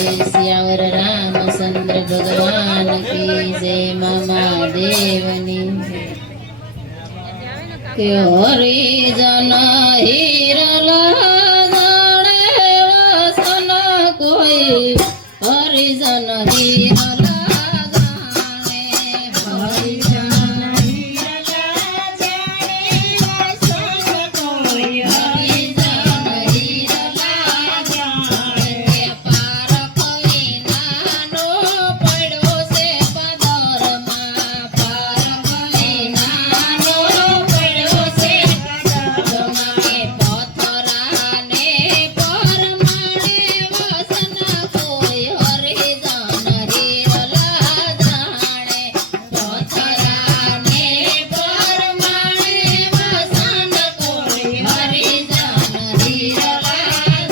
श्यावर रामचंद्र भगवान की जय मामा देवनी के हरिजन हीरला जाने वसन कोई हरिजन हीरला जाने हरिजन हीरला जाने वसन कोई हरिजन हीरला जाने पार कोई नानो पड़ो से पदरमा पार कोई नानो पड़ो से पदरमा के पथरा ने परमाणे वसन कोई हरिजन हीरला जाने पथरा ने परमाणे वसन कोई हरिजन हीरला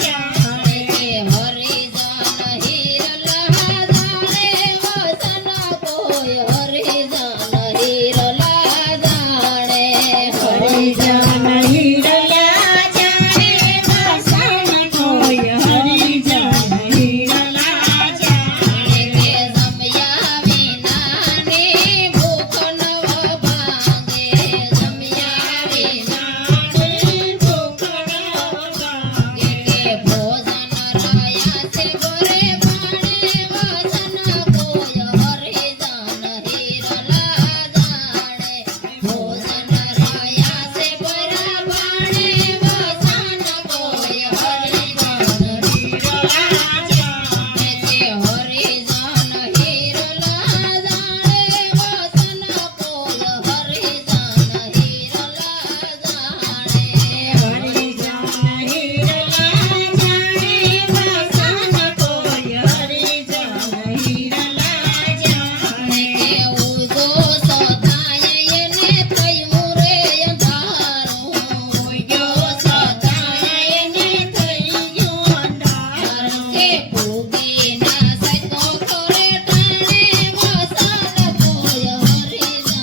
जाने के हरिजन हीरला जाने वसन कोई हरिजन हीरला जाने हरिजन हीरला जाने वसन कोई हरिजन हीरला जाने के जमया विना ने भूख नव भांगे जमया विना ने भूख नव भांगे के भोजन राया से गोरे पाणे वसन कोई हरिजन हीरला जाने भोजन राया से गोरे पाणे वसन कोई हरिजन हीरला जाने के हरिजन हीरला जाने वसन कोई हरिजन हीरला जाने हरिजन हीरला जाने वसन कोई हरिजन हीरला जाने के उगो सताये ने थયું रे અંધારું ઉગ્યો સતાये ને થયું અંધારું કે ભૂગી ના સતો કરે ટાણે વસન કોઈ હરિજન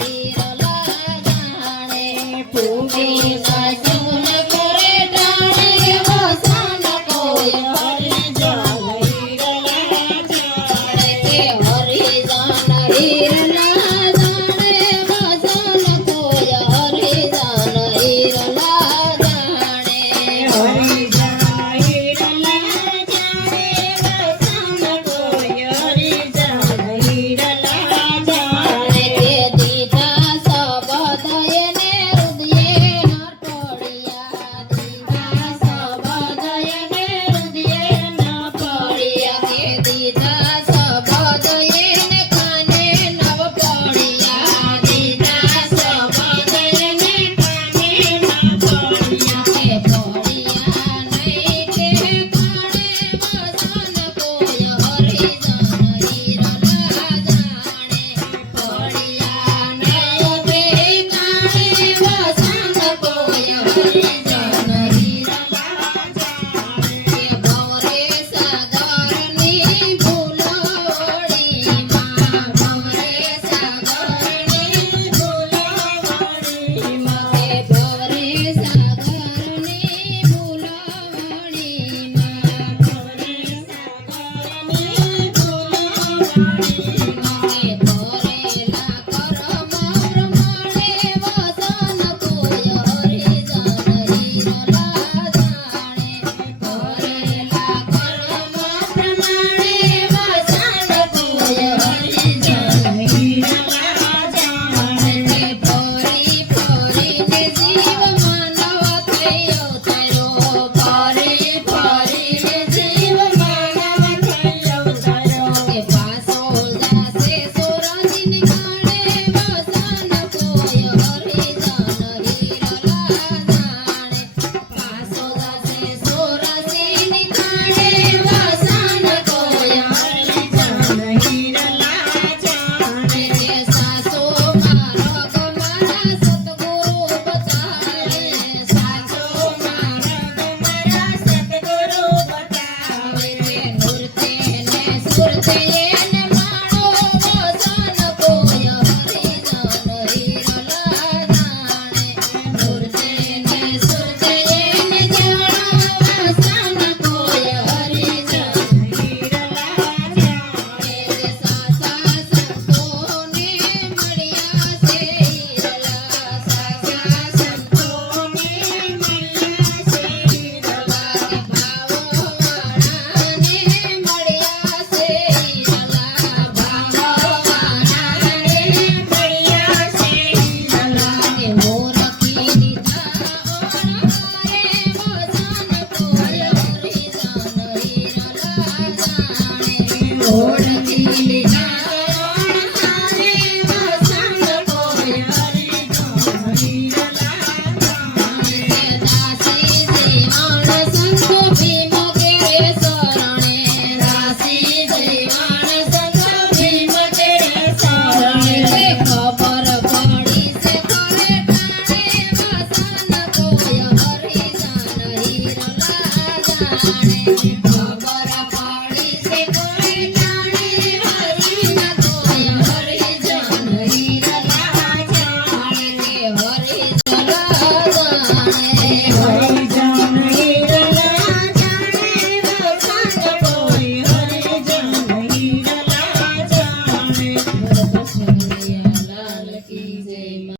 હીરલા જાણે ભૂગી ના સુન કરે ટાણે વસન કોઈ હરિજન હીરલા જાણે કે હરિજન હીરલા જાણે વસન કોઈ હરિજન હીરલા જાણે હરિજન હીરલા જાણે વસન કોઈ હરિજન હીરલા જાણે કે દીધા શબ્દ એને હૃદયે ન પડ્યા દીધા શબ્દ એને હૃદયે ન પડ્યા કે દીધા શબ્દ એને કાને નવ ઓળંગ